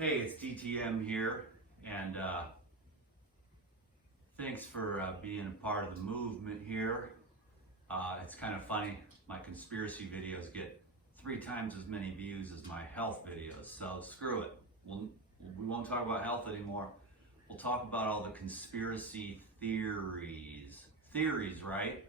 Hey, it's DTM here, and thanks for being a part of the movement here. It's kind of funny, my conspiracy videos get 3 times as many views as my health videos, so screw it. We won't talk about health anymore. We'll talk about all the conspiracy theories. Theories, right?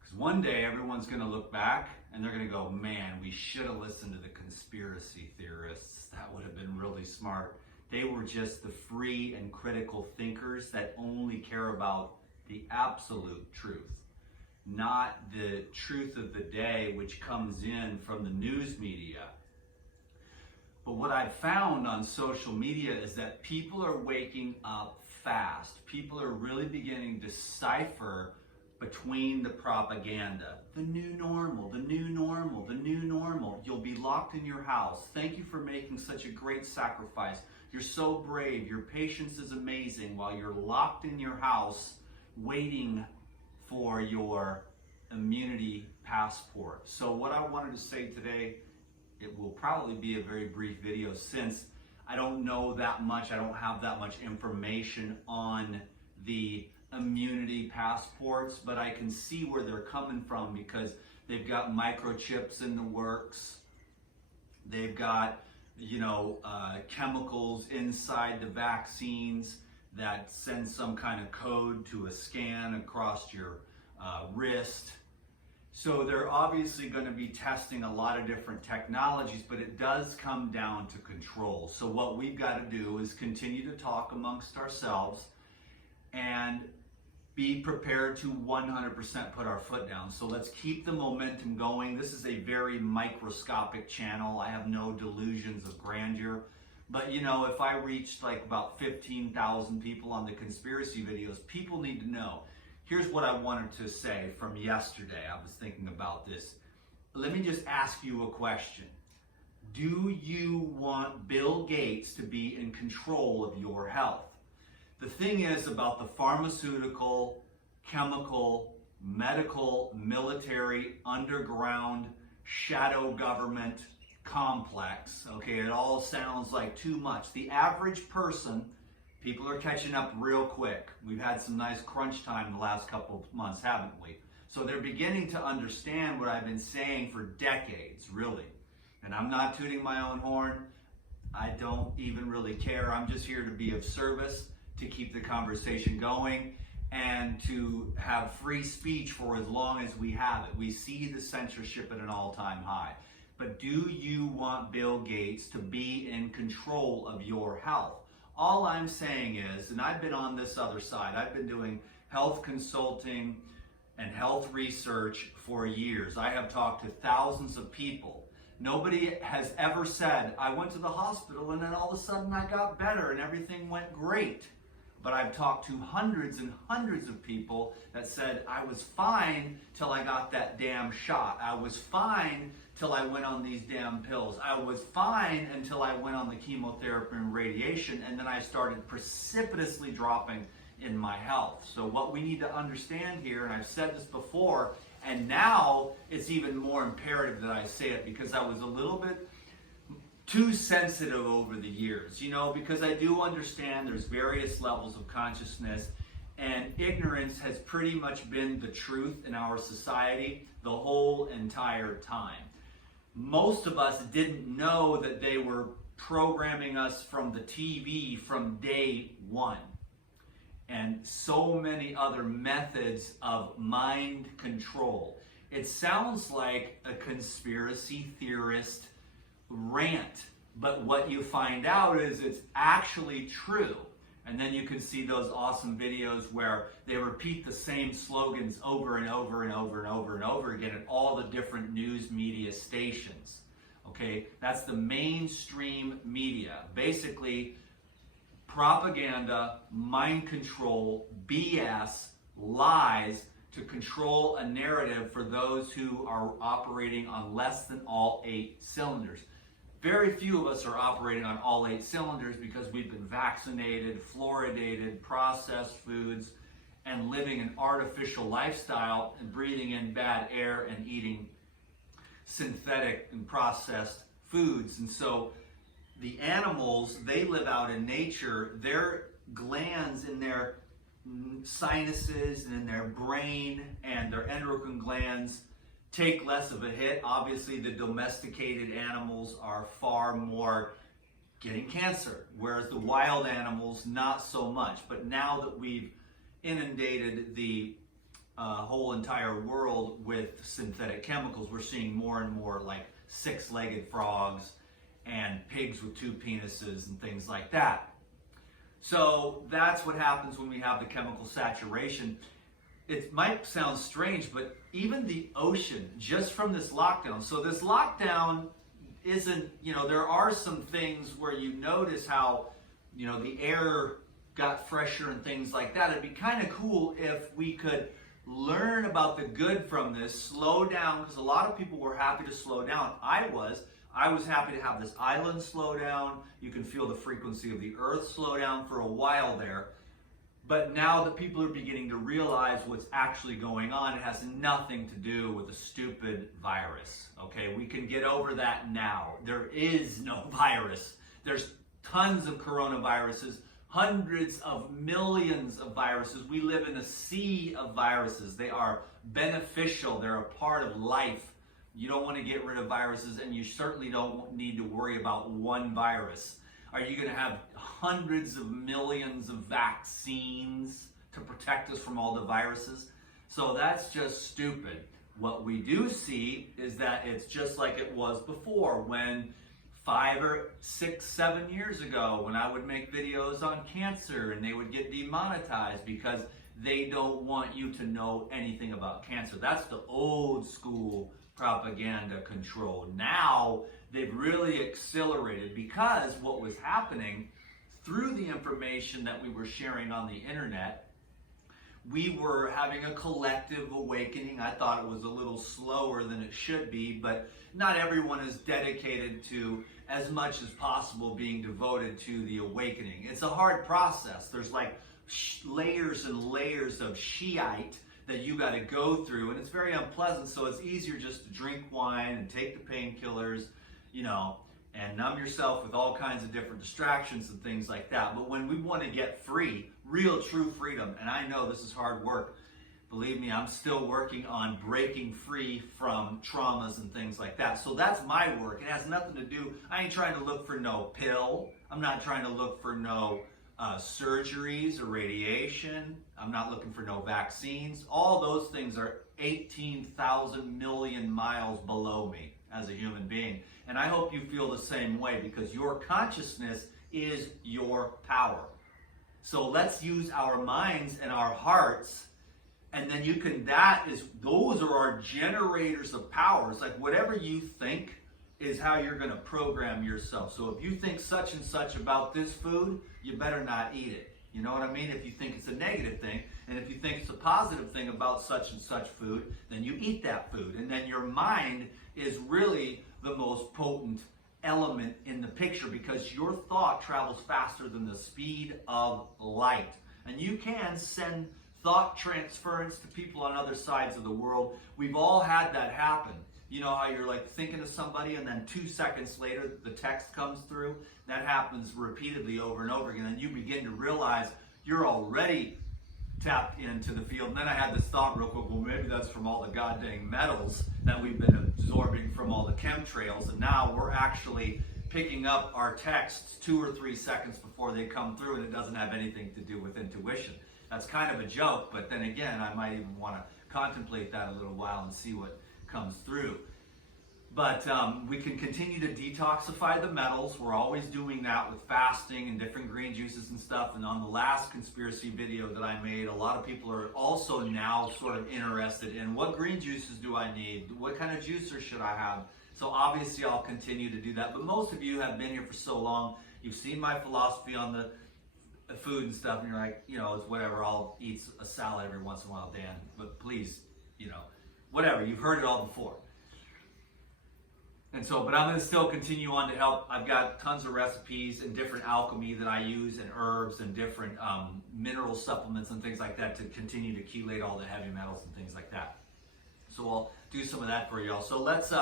Because one day everyone's going to look back and they're going to go, man, we should have listened to the conspiracy theorists. That would have been really smart. They were just the free and critical thinkers that only care about the absolute truth, not the truth of the day, which comes in from the news media. But what I've found on social media is that people are waking up fast. People are really beginning to decipher between the propaganda. The new normal, the new normal, the new normal. You'll be locked in your house. Thank you for making such a great sacrifice. You're so brave. Your patience is amazing while you're locked in your house waiting for your immunity passport. So what I wanted to say today, it will probably be a very brief video since I don't know that much. I don't have that much information on the immunity passports, but I can see where they're coming from because they've got microchips in the works. They've got, chemicals inside the vaccines that send some kind of code to a scan across your wrist. So they're obviously going to be testing a lot of different technologies, but it does come down to control. So what we've got to do is continue to talk amongst ourselves and be prepared to 100% put our foot down. So let's keep the momentum going. This is a very microscopic channel. I have no delusions of grandeur. But if I reached like about 15,000 people on the conspiracy videos, people need to know. Here's what I wanted to say from yesterday. I was thinking about this. Let me just ask you a question. Do you want Bill Gates to be in control of your health? The thing is about the pharmaceutical, chemical, medical, military, underground, shadow government complex, okay, it all sounds like too much. The average person, people are catching up real quick. We've had some nice crunch time the last couple of months, haven't we? So they're beginning to understand what I've been saying for decades, really. And I'm not tooting my own horn. I don't even really care. I'm just here to be of service, to keep the conversation going, and to have free speech for as long as we have it. We see the censorship at an all-time high. But do you want Bill Gates to be in control of your health? All I'm saying is, and I've been on this other side, I've been doing health consulting and health research for years. I have talked to thousands of people. Nobody has ever said, I went to the hospital and then all of a sudden I got better and everything went great. But I've talked to hundreds and hundreds of people that said, I was fine till I got that damn shot. I was fine till I went on these damn pills. I was fine until I went on the chemotherapy and radiation, and then I started precipitously dropping in my health. So what we need to understand here, and I've said this before, and now it's even more imperative that I say it because I was a little bit too sensitive over the years, because I do understand there's various levels of consciousness, and ignorance has pretty much been the truth in our society the whole entire time. Most of us didn't know that they were programming us from the TV from day one. And so many other methods of mind control. It sounds like a conspiracy theorist rant, but what you find out is it's actually true. And then you can see those awesome videos where they repeat the same slogans over and over and over and over and over again at all the different news media stations. Okay, that's the mainstream media. Basically, propaganda, mind control, BS, lies to control a narrative for those who are operating on less than all 8 cylinders. Very few of us are operating on all 8 cylinders because we've been vaccinated, fluoridated, processed foods, and living an artificial lifestyle and breathing in bad air and eating synthetic and processed foods. And so the animals, they live out in nature, their glands in their sinuses and in their brain and their endocrine glands take less of a hit. Obviously, the domesticated animals are far more getting cancer, whereas the wild animals, not so much. But now that we've inundated the whole entire world with synthetic chemicals, we're seeing more and more like six-legged frogs and pigs with two penises and things like that. So that's what happens when we have the chemical saturation. It might sound strange, but even the ocean, just from this lockdown. So this lockdown isn't, there are some things where you notice how, the air got fresher and things like that. It'd be kind of cool if we could learn about the good from this, slow down, because a lot of people were happy to slow down. I was happy to have this island slow down. You can feel the frequency of the earth slow down for a while there. But now that people are beginning to realize what's actually going on, it has nothing to do with a stupid virus. Okay, we can get over that now. There is no virus. There's tons of coronaviruses, hundreds of millions of viruses. We live in a sea of viruses. They are beneficial. They're a part of life. You don't want to get rid of viruses, and you certainly don't need to worry about one virus. Are you going to have hundreds of millions of vaccines to protect us from all the viruses? So that's just stupid. What we do see is that it's just like it was before, when 5 or 6, 7 years ago, when I would make videos on cancer and they would get demonetized because they don't want you to know anything about cancer. That's the old school propaganda control. Now they've really accelerated, because what was happening through the information that we were sharing on the internet, we were having a collective awakening. I thought it was a little slower than it should be, but not everyone is dedicated to as much as possible being devoted to the awakening. It's a hard process. There's like layers and layers of Shiite that you got to go through, and it's very unpleasant. So it's easier just to drink wine and take the painkillers, and numb yourself with all kinds of different distractions and things like that. But when we want to get free, real true freedom, and I know this is hard work, believe me, I'm still working on breaking free from traumas and things like that. So that's my work. It has nothing to do, I ain't trying to look for no pill. I'm not trying to look for no surgeries or radiation. I'm not looking for no vaccines. All those things are 18,000 million miles below me as a human being. And I hope you feel the same way, because your consciousness is your power. So let's use our minds and our hearts, and then those are our generators of powers. Like whatever you think is how you're going to program yourself. So if you think such and such about this food, you better not eat it. You know what I mean? If you think it's a negative thing, and if you think it's a positive thing about such and such food, then you eat that food. And then your mind is really the most potent element in the picture, because your thought travels faster than the speed of light. And you can send thought transference to people on other sides of the world. We've all had that happen. You know how you're like thinking of somebody, and then 2 seconds later the text comes through? That happens repeatedly over and over again, and you begin to realize you're already tapped into the field. And then I had this thought real quick, well, maybe that's from all the goddamn metals that we've been absorbing from all the chemtrails, and now we're actually picking up our texts 2 or 3 seconds before they come through, and it doesn't have anything to do with intuition. That's kind of a joke, but then again, I might even want to contemplate that a little while and see what comes through. But we can continue to detoxify the metals. We're always doing that with fasting and different green juices and stuff. And on the last conspiracy video that I made, a lot of people are also now sort of interested in, what green juices do I need? What kind of juicer should I have? So obviously I'll continue to do that. But most of you have been here for so long. You've seen my philosophy on the food and stuff, and you're like, it's whatever. I'll eat a salad every once in a while, Dan. But please, whatever. You've heard it all before. And so, but I'm going to still continue on to help. I've got tons of recipes and different alchemy that I use, and herbs and different mineral supplements and things like that to continue to chelate all the heavy metals and things like that. So I'll do some of that for y'all. So let's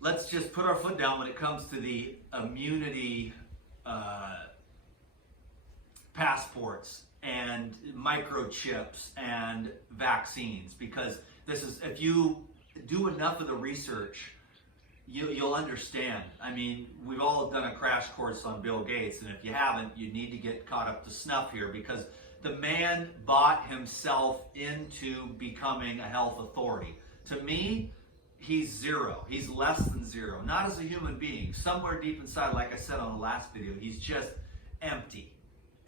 let's just put our foot down when it comes to the immunity passports and microchips and vaccines, because this is, if you do enough of the research, you'll understand. I mean, we've all done a crash course on Bill Gates, and if you haven't, you need to get caught up to snuff here, because the man bought himself into becoming a health authority. To me, he's zero. He's less than zero. Not as a human being. Somewhere deep inside, like I said on the last video, he's just empty.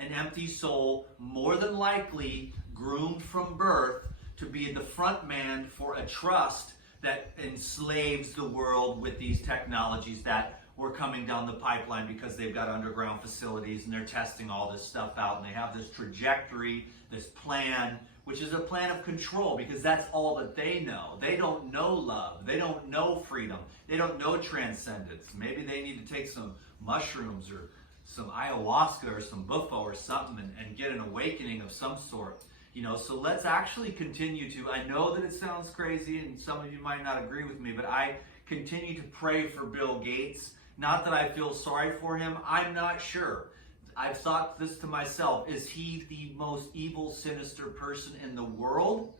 An empty soul, more than likely groomed from birth to be the front man for a trust that enslaves the world with these technologies that were coming down the pipeline, because they've got underground facilities and they're testing all this stuff out, and they have this trajectory, this plan, which is a plan of control, because that's all that they know. They don't know love. They don't know freedom. They don't know transcendence. Maybe they need to take some mushrooms or some ayahuasca or some buffo or something and get an awakening of some sort. You know, so let's actually continue to, I know that it sounds crazy and some of you might not agree with me, but I continue to pray for Bill Gates. Not that I feel sorry for him. I'm not sure. I've thought this to myself. Is he the most evil, sinister person in the world?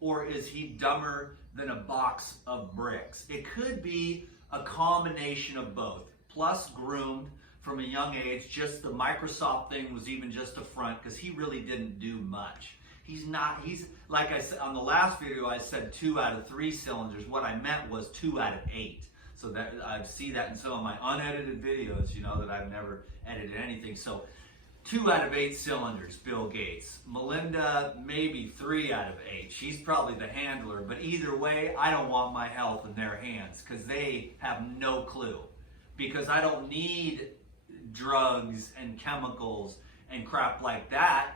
Or is he dumber than a box of bricks? It could be a combination of both. Plus groomed from a young age. Just the Microsoft thing was even just a front, because he really didn't do much. He's like I said on the last video, I said 2 out of 3 cylinders. What I meant was 2 out of 8. So that I see that in some of my unedited videos, you know, that I've never edited anything. So 2 out of 8 cylinders, Bill Gates. Melinda, maybe 3 out of 8. She's probably the handler. But either way, I don't want my health in their hands, because they have no clue. Because I don't need drugs and chemicals and crap like that.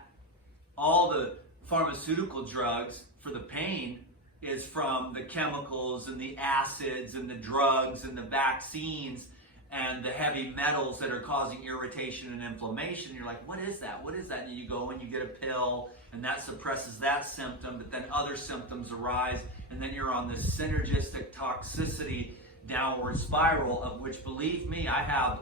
All the pharmaceutical drugs for the pain is from the chemicals and the acids and the drugs and the vaccines and the heavy metals that are causing irritation and inflammation. You're like, what is that? What is that? And you go and you get a pill, and that suppresses that symptom, but then other symptoms arise, and then you're on this synergistic toxicity downward spiral, of which, believe me, I have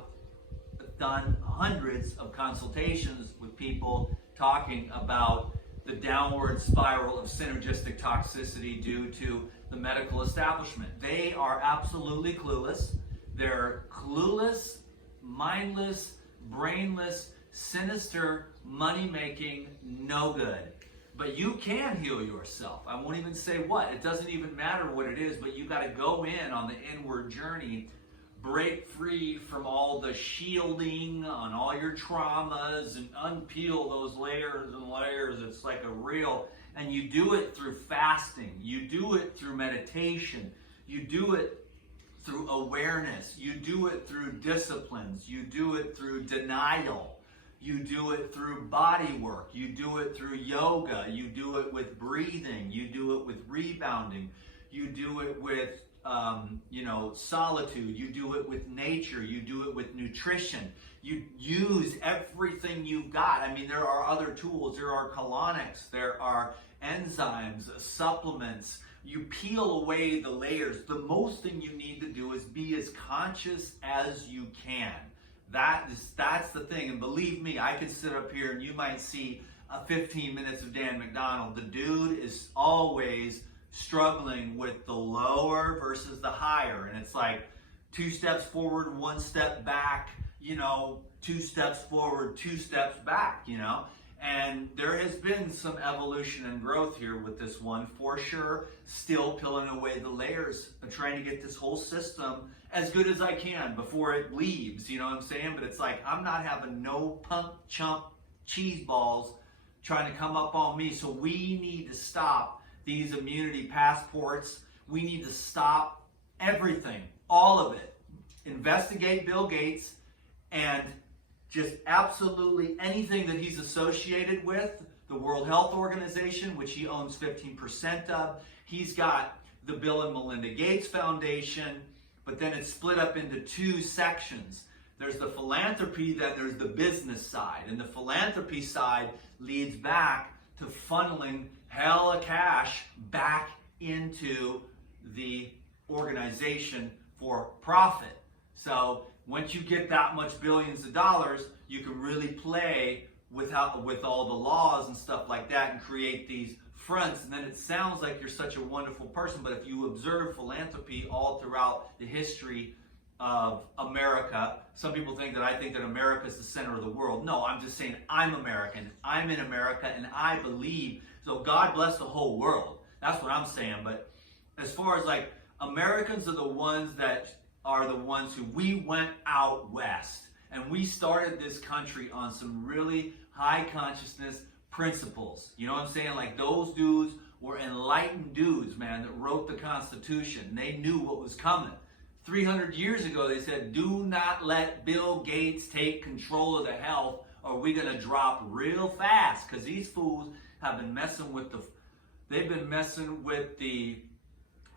done hundreds of consultations with people talking about the downward spiral of synergistic toxicity due to the medical establishment. They are absolutely clueless. They're clueless, mindless, brainless, sinister, money-making, no good. But you can heal yourself. I won't even say what. It doesn't even matter what it is, but you got to go in on the inward journey, break free from all the shielding on all your traumas, and unpeel those layers and layers. It's like a reel. And you do it through fasting. You do it through meditation. You do it through awareness. You do it through disciplines. You do it through denial. You do it through body work. You do it through yoga. You do it with breathing. You do it with rebounding. You do it with solitude. You do it with nature. You do it with nutrition. You use everything you've got. I mean, there are other tools. There are colonics. There are enzymes, supplements. You peel away the layers. The most thing you need to do is be as conscious as you can. That's the thing. And believe me, I could sit up here and you might see 15 minutes of Dan McDonald. The dude is always struggling with the lower versus the higher. And it's like 2 steps forward, 1 step back, 2 steps forward, 2 steps back, And there has been some evolution and growth here with this one, for sure. Still peeling away the layers of trying to get this whole system as good as I can before it leaves, you know what I'm saying? But it's like, I'm not having no pump, chump, cheese balls trying to come up on me. So we need to stop these immunity passports. We need to stop everything, all of it. Investigate Bill Gates and just absolutely anything that he's associated with, the World Health Organization, which he owns 15% of. He's got the Bill and Melinda Gates Foundation, but then it's split up into 2 sections. There's the philanthropy, then there's the business side. And the philanthropy side leads back to funneling hella cash back into the organization for profit. So once you get that much billions of dollars, you can really play with all the laws and stuff like that and create these fronts. And then it sounds like you're such a wonderful person, but if you observe philanthropy all throughout the history of America, some people think that I think that America is the center of the world. No, I'm just saying I'm American. I'm in America, and I believe, so God bless the whole world. That's what I'm saying. But as far as like Americans are the ones who we went out west, and we started this country on some really high consciousness principles. You know what I'm saying? Like those dudes were enlightened dudes, man, that wrote the Constitution. They knew what was coming. 300 years ago, they said, do not let Bill Gates take control of the health or we're going to drop real fast, because these fools have been messing with the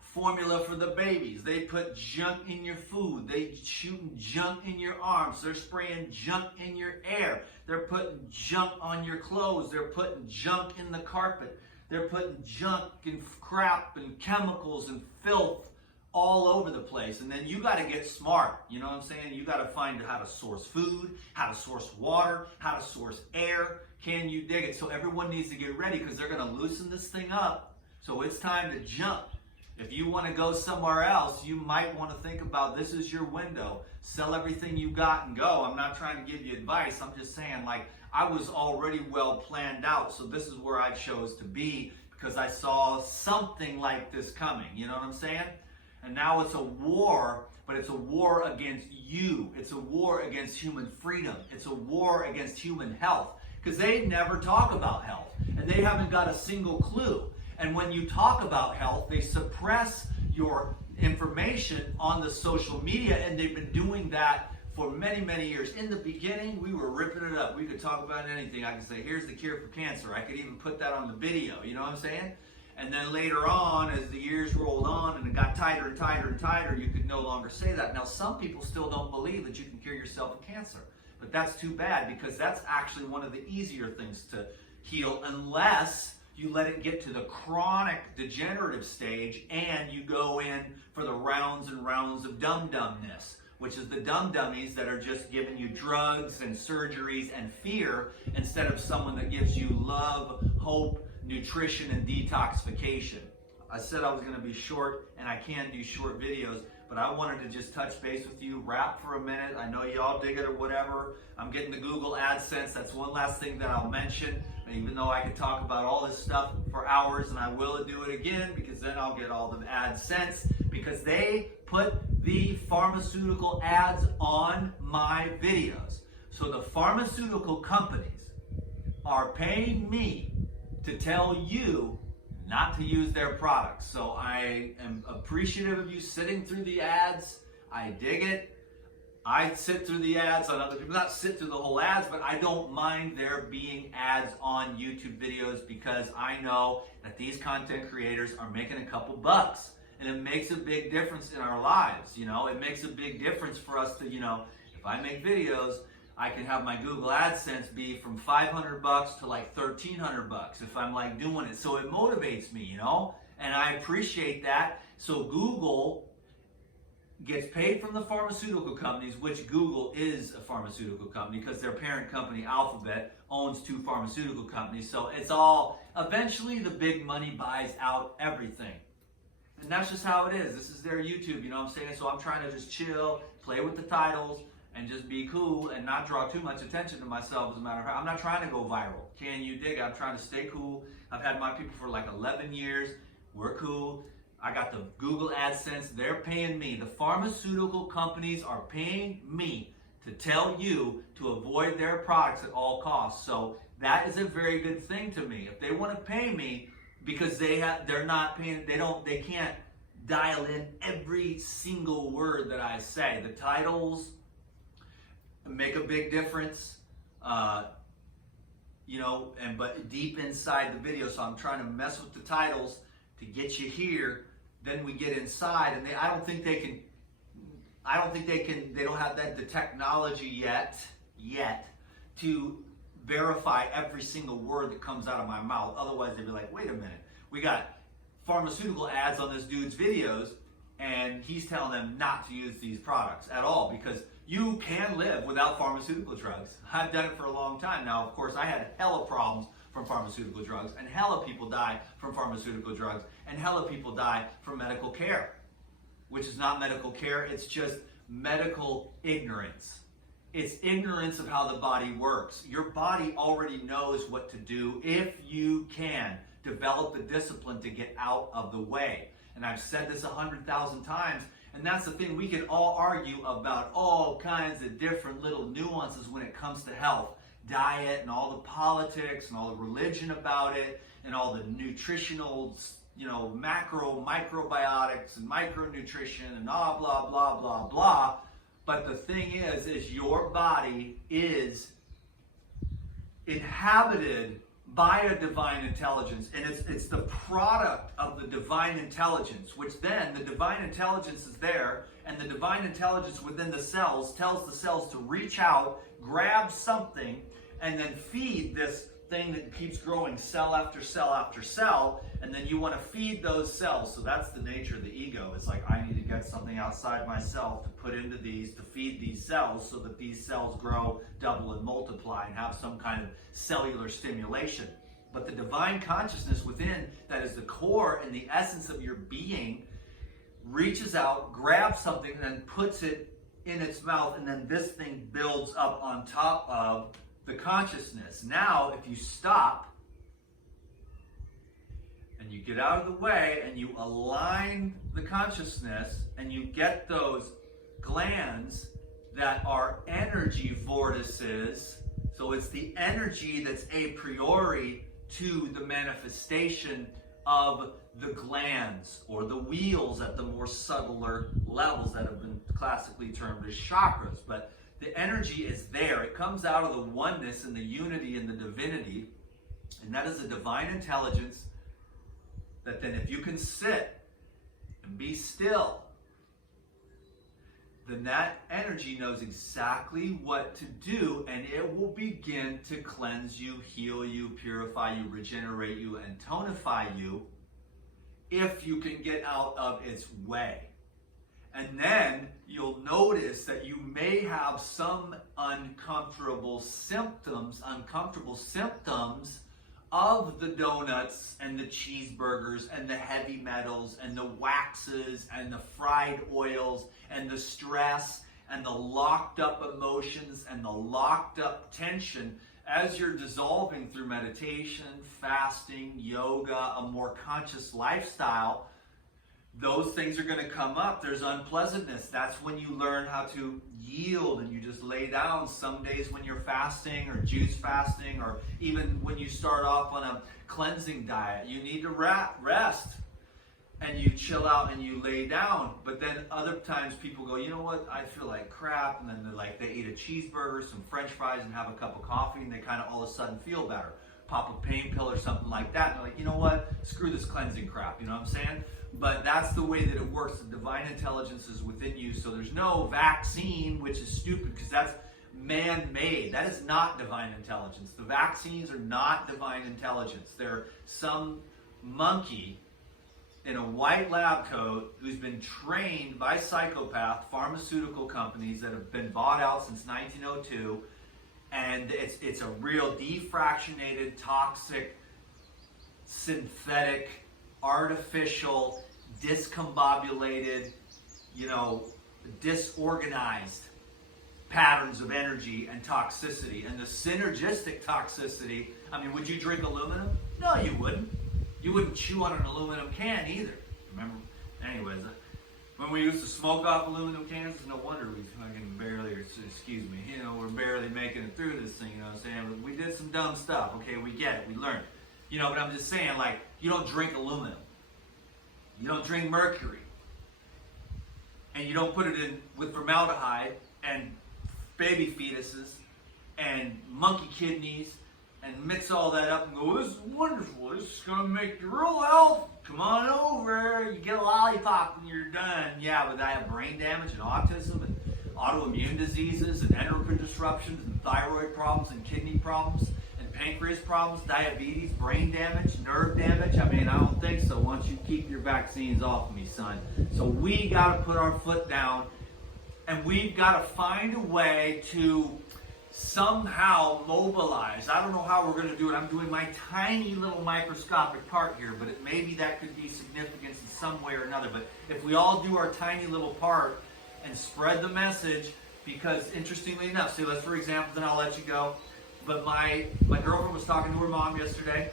formula for the babies. They put junk in your food. They shooting junk in your arms. They're spraying junk in your air. They're putting junk on your clothes. They're putting junk in the carpet. They're putting junk and crap and chemicals and filth all over the place. And then you got to get smart. You know what I'm saying? You got to find how to source food, how to source water, how to source air. Can you dig it? So everyone needs to get ready, because they're going to loosen this thing up. So it's time to jump. If you want to go somewhere else, you might want to think about, this is your window. Sell everything you got and go. I'm not trying to give you advice. I'm just saying, like, I was already well planned out. So this is where I chose to be, because I saw something like this coming. You know what I'm saying? And now it's a war, but it's a war against you. It's a war against human freedom. It's a war against human health, because they never talk about health, and they haven't got a single clue. And when you talk about health, they suppress your information on the social media, and they've been doing that for many, many years. In the beginning, we were ripping it up. We could talk about anything. I could say, here's the cure for cancer. I could even put that on the video. You know what I'm saying? And then later on, as the years rolled on and it got tighter and tighter and tighter, you could no longer say that. Now, some people still don't believe that you can cure yourself of cancer. But that's too bad, because that's actually one of the easier things to heal, unless you let it get to the chronic degenerative stage and you go in for the rounds and rounds of dum-dumness, which is the dum-dummies that are just giving you drugs and surgeries and fear, instead of someone that gives you love, hope, nutrition, and detoxification. I said I was going to be short, and I can do short videos, but I wanted to just touch base with you, rap for a minute. I know y'all dig it or whatever. I'm getting the Google AdSense. That's one last thing that I'll mention. And even though I could talk about all this stuff for hours, and I will do it again, because then I'll get all the AdSense, because they put the pharmaceutical ads on my videos. So the pharmaceutical companies are paying me to tell you not to use their products. So I am appreciative of you sitting through the ads. I dig it. I sit through the ads on other people, not sit through the whole ads, but I don't mind there being ads on YouTube videos, because I know that these content creators are making a couple bucks, and it makes a big difference in our lives. You know, it makes a big difference for us to, you know, if I make videos, I can have my Google AdSense be from $500 to like $1,300 if I'm like doing it. So it motivates me, you know, and I appreciate that. So Google gets paid from the pharmaceutical companies, which Google is a pharmaceutical company, because their parent company, Alphabet, owns 2 pharmaceutical companies. So it's all, eventually the big money buys out everything. And that's just how it is. This is their YouTube, you know what I'm saying? So I'm trying to just chill, play with the titles, and just be cool and not draw too much attention to myself. As a matter of fact, I'm not trying to go viral. Can you dig? I'm trying to stay cool. I've had my people for like 11 years. We're cool. I got the Google AdSense. They're paying me. The pharmaceutical companies are paying me to tell you to avoid their products at all costs. So that is a very good thing to me. If they want to pay me, because they're not paying, they can't dial in every single word that I say. The titles make a big difference, you know, but deep inside the video. So I'm trying to mess with the titles to get you here. Then we get inside, and I don't think they can. They don't have the technology yet to verify every single word that comes out of my mouth. Otherwise, they'd be like, wait a minute, we got pharmaceutical ads on this dude's videos, and he's telling them not to use these products at all because you can live without pharmaceutical drugs. I've done it for a long time now. Of course, I had hella problems from pharmaceutical drugs, and hella people die from pharmaceutical drugs, and hella people die from medical care, which is not medical care, it's just medical ignorance. It's ignorance of how the body works. Your body already knows what to do if you can develop the discipline to get out of the way. And I've said this 100,000 times, and that's the thing, we can all argue about all kinds of different little nuances when it comes to health, diet, and all the politics, and all the religion about it, and all the nutritional, microbiotics, and micronutrition, and blah, blah, blah, blah, blah. But the thing is your body is inhabited by a divine intelligence, and it's the product of the divine intelligence, which then the divine intelligence is there, and the divine intelligence within the cells tells the cells to reach out, grab something, and then feed this thing that keeps growing cell after cell after cell, and then you want to feed those cells. So that's the nature of the ego. It's like, I need to get something outside myself to put into these, to feed these cells so that these cells grow, double, and multiply and have some kind of cellular stimulation. But the divine consciousness within, that is the core and the essence of your being, reaches out, grabs something, and then puts it in its mouth, and then this thing builds up on top of the consciousness. Now, if you stop and you get out of the way and you align the consciousness and you get those glands that are energy vortices, so it's the energy that's a priori to the manifestation of the glands or the wheels at the more subtler levels that have been classically termed as chakras. But the energy is there. It comes out of the oneness and the unity and the divinity. And that is a divine intelligence that then if you can sit and be still, then that energy knows exactly what to do, and it will begin to cleanse you, heal you, purify you, regenerate you, and tonify you if you can get out of its way. And then you'll notice that you may have some uncomfortable symptoms of the donuts and the cheeseburgers and the heavy metals and the waxes and the fried oils and the stress and the locked up emotions and the locked up tension as you're dissolving through meditation, fasting, yoga, a more conscious lifestyle. Those things are going to come up. There's unpleasantness. That's when you learn how to yield and you just lay down. Some days when you're fasting or juice fasting, or even when you start off on a cleansing diet, you need to rest and you chill out and you lay down. But then other times people go, you know what, I feel like crap. And then they eat a cheeseburger, some French fries, and have a cup of coffee, and they kind of all of a sudden feel better. Pop a pain pill or something like that. And they're like, you know what, screw this cleansing crap. You know what I'm saying? But that's the way that it works. The divine intelligence is within you. So there's no vaccine, which is stupid because that's man-made. That is not divine intelligence. The vaccines are not divine intelligence. They're some monkey in a white lab coat who's been trained by psychopath pharmaceutical companies that have been bought out since 1902. And it's a real defractionated, toxic, synthetic, artificial, discombobulated, disorganized patterns of energy and toxicity. And the synergistic toxicity, would you drink aluminum? No, you wouldn't. You wouldn't chew on an aluminum can either. Remember? Anyways, when we used to smoke off aluminum cans, no wonder we fucking barely, we're barely making it through this thing, you know what I'm saying? But we did some dumb stuff, okay? We get it, we learned. But I'm just saying, you don't drink aluminum. You don't drink mercury. And you don't put it in with formaldehyde and baby fetuses and monkey kidneys and mix all that up and go, this is wonderful. This is going to make you real healthy. Come on over. You get a lollipop and you're done. Yeah, but I have brain damage and autism and autoimmune diseases and endocrine disruptions and thyroid problems and kidney problems and pancreas problems, diabetes, brain damage, nerve damage? I mean, I don't think so. Once you keep your vaccines off of me, son. So we got to put our foot down, and we've got to find a way to somehow mobilize. I don't know how we're going to do it. I'm doing my tiny little microscopic part here, but maybe that could be significant in some way or another. But if we all do our tiny little part and spread the message, because interestingly enough, see, let's for example, then I'll let you go. But my girlfriend was talking to her mom yesterday,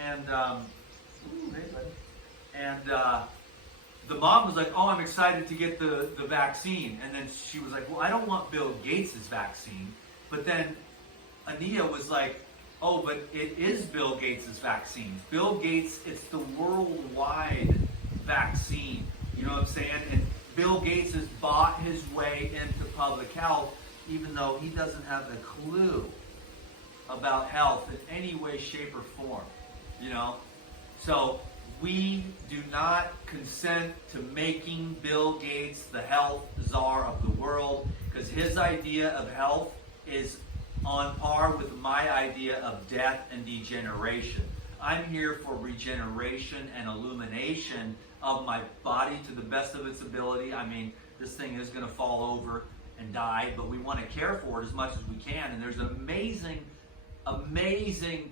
and the mom was like, "Oh, I'm excited to get the vaccine," and then she was like, "Well, I don't want Bill Gates' vaccine," but then Ania was like, "Oh, but it is Bill Gates' vaccine. Bill Gates, it's the worldwide vaccine." You know what I'm saying? And Bill Gates has bought his way into public health, even though he doesn't have a clue about health in any way, shape, or form. You know? So we do not consent to making Bill Gates the health czar of the world, because his idea of health is on par with my idea of death and degeneration. I'm here for regeneration and illumination of my body to the best of its ability. I mean, this thing is going to fall over and die, but we want to care for it as much as we can. And there's amazing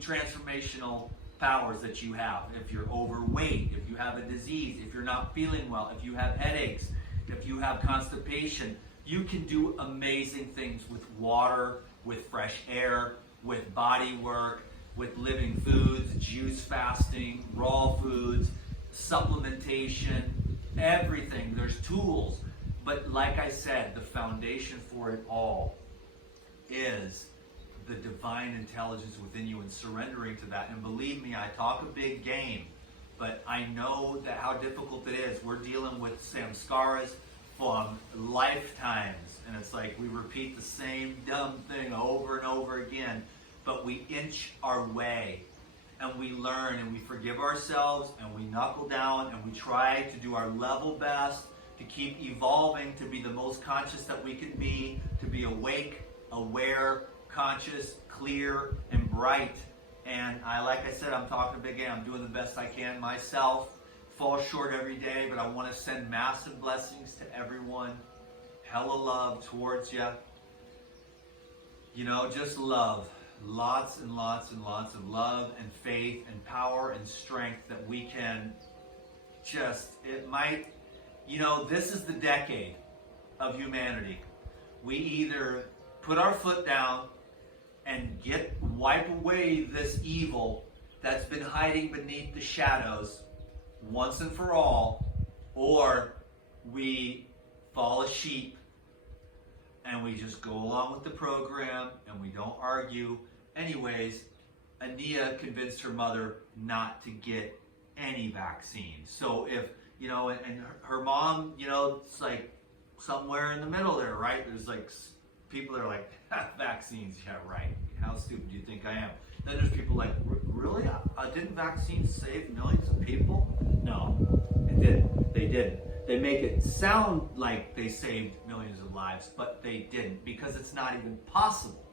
transformational powers that you have. If you're overweight, if you have a disease, if you're not feeling well, if you have headaches, if you have constipation, you can do amazing things with water, with fresh air, with body work, with living foods, juice fasting, raw foods, supplementation, everything. There's tools. But like I said, the foundation for it all is the divine intelligence within you and surrendering to that. And believe me, I talk a big game, but I know that how difficult it is. We're dealing with samskaras from lifetimes, and it's like we repeat the same dumb thing over and over again, but we inch our way, and we learn, and we forgive ourselves, and we knuckle down, and we try to do our level best to keep evolving, to be the most conscious that we can be, to be awake, aware, conscious, clear, and bright. And like I said, I'm talking a big game. I'm doing the best I can myself. Fall short every day, but I want to send massive blessings to everyone. Hella love towards you. You know, just love. Lots and lots and lots of love and faith and power and strength that we can just, it might, you know, this is the decade of humanity. We either put our foot down and wipe away this evil that's been hiding beneath the shadows once and for all, or we fall a sheep and we just go along with the program and we don't argue. Anyways, Ania convinced her mother not to get any vaccine. So if, you know, and her mom, you know, it's like somewhere in the middle there, right? There's like people that are like, vaccines, yeah, right. How stupid do you think I am? Then there's people like, really? Didn't vaccines save millions of people? No, it didn't. They didn't. They make it sound like they saved millions of lives, but they didn't, because it's not even possible.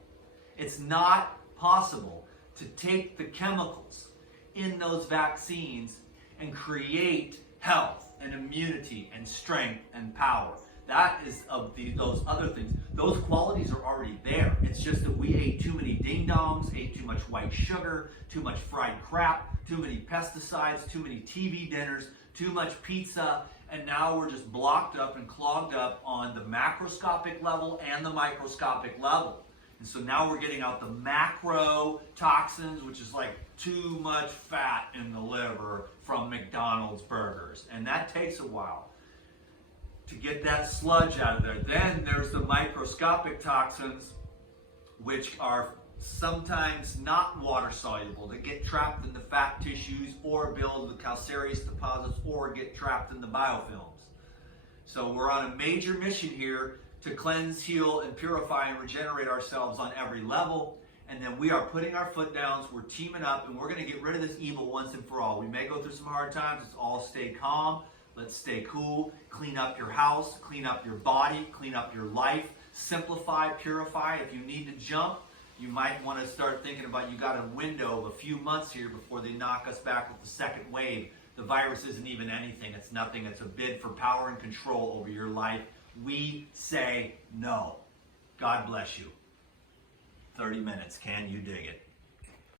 It's not possible to take the chemicals in those vaccines and create health and immunity and strength and power. That is of those other things. Those qualities are already there. It's just that we ate too many ding-dongs, ate too much white sugar, too much fried crap, too many pesticides, too many TV dinners, too much pizza, and now we're just blocked up and clogged up on the macroscopic level and the microscopic level. And so now we're getting out the macro toxins, which is like too much fat in the liver from McDonald's burgers. And that takes a while to get that sludge out of there. Then there's the microscopic toxins, which are sometimes not water soluble, that get trapped in the fat tissues or build the calcareous deposits or get trapped in the biofilms. So we're on a major mission here to cleanse, heal, and purify and regenerate ourselves on every level. And then we are putting our foot down, we're teaming up, and we're going to get rid of this evil once and for all. We may go through some hard times. Let's all stay calm. Let's stay cool. Clean up your house. Clean up your body. Clean up your life. Simplify, purify. If you need to jump, You might want to start thinking about, you got a window of a few months here before they knock us back with the second wave. The virus isn't even anything. It's nothing. It's a bid for power and control over your life. We say no. God bless you. 30 minutes. Can you dig it?